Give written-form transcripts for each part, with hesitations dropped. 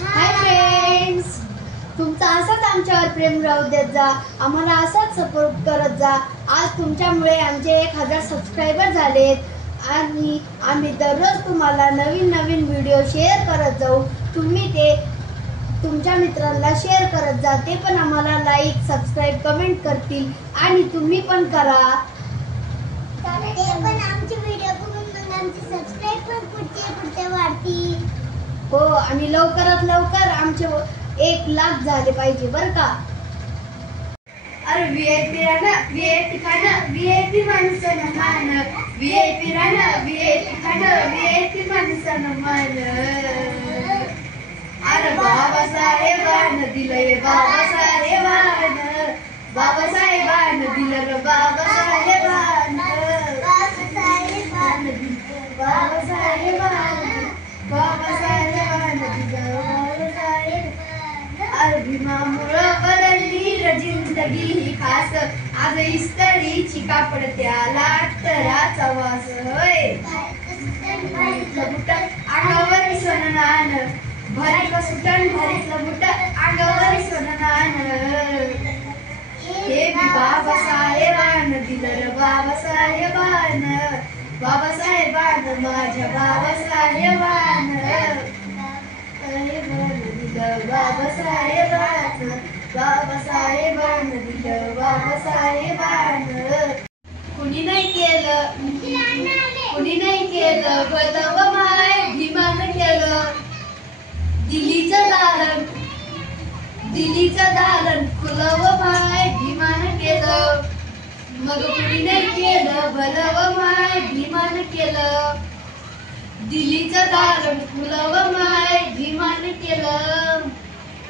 Hi friends, तुमचा असाच आमच्यावर प्रेम राहू देत जा, आम्हाला असाच सपोर्ट करत जा। आज तुमच्यामुळे आमचे 1000 सबस्क्रायबर झालेत आणि आम्ही दररोज तुम्हाला नवीन नवीन व्हिडिओ शेअर करत जाऊ। तुम्ही ते तुमच्या मित्रांना शेअर करत जा, ते पण आम्हाला लाईक सबस्क्राइब कमेंट करतील आणि तुम्ही पण करा। ते पण आमचे व्हिडिओ बघून मग आमचे सबस्क्राइबर पुढचे वाढतील। हो, आणि लवकरात लवकर आमचे 1 लाख झाले पाहिजे बरं का। अरे व्हीआयपी राहणं, व्हीआयपी खाणं, व्हीआयपी माणसानं मान, व्हीआयपी राहणं, व्हीआयपी खाणं, व्हीआयपी माणसानं मान। अरे बाबासाहेबानं दिलंय, बाबासाहेबानं, बाबासाहेबानं दिलं रे, बाबासाहेबानं, बाबासाहेबानं दिलं, बाबासाहेबानं, बाबासाहेबानं दिलं, बाबासाहेबानं। अरे भीमामुळं बदलली र जिंदगी ही खास, आज इस्त्रीची कापड त्याला अत्तराचा वास। होय भरीतलं बुट अंगावर सोननान, भरीतलं सुटण भरीतलं बुट अंगावर सोननान। हे बी बाबासाहेबानं दिलं र, बाबासाहेबानं, बाबासाहेबानं, माझ्या बाबासाहेबानं, बाबासाहेबानं, बाबासाहेबानं दिलं, बाबासाहेबानं। कुणी नाही केलं, कुणी नाही केलं भलं व माय, भीमानं केलं दिल्लीचं दालन, दिल्लीचं दालन खुलं व माय, भीमानं केलं। मग कुणी नाही केलं भलं व माय, भीमानं केलं दिल्लीचं दालन खुलं व माय, भीमानं केलं।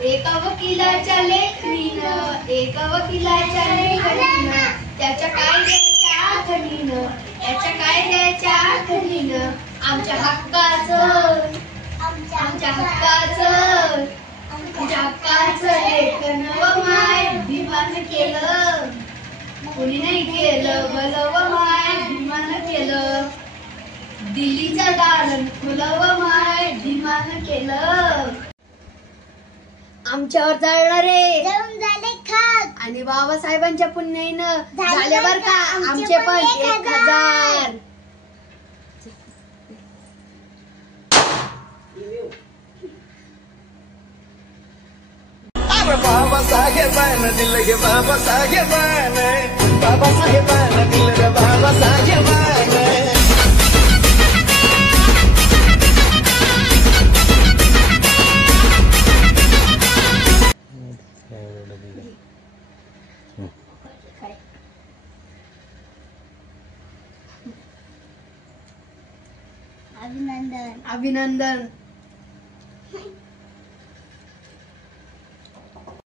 एका वकिलाच्या लेखणीनं, एका वकिलाच्या लेखणीनं, त्याच्या कायद्याच्या आखणीनं, त्याच्या कायद्याच्या आखणीनं आमच्या हक्काचं, आमच्या हक्काचं, आमच्या हक्काचं लेखन व माय, भीमानं केलं। कुणी नाही केलं भलं व माय, भीमानं केलं दिल्लीचं दालन खुलं व माय, भीमानं केलं। आमच्यावर जळणारे जळून झाले खाक आणि बाबासाहेबांच्या पुण्याईनं झाले बर का आमचे पण 1000। बाबासाहेबानं दिलं गे, बाबासाहेबानं, बाबासाहेबानं दिलं गे, बाबासाहेबानं। अभिनंदन, अभिनंदन।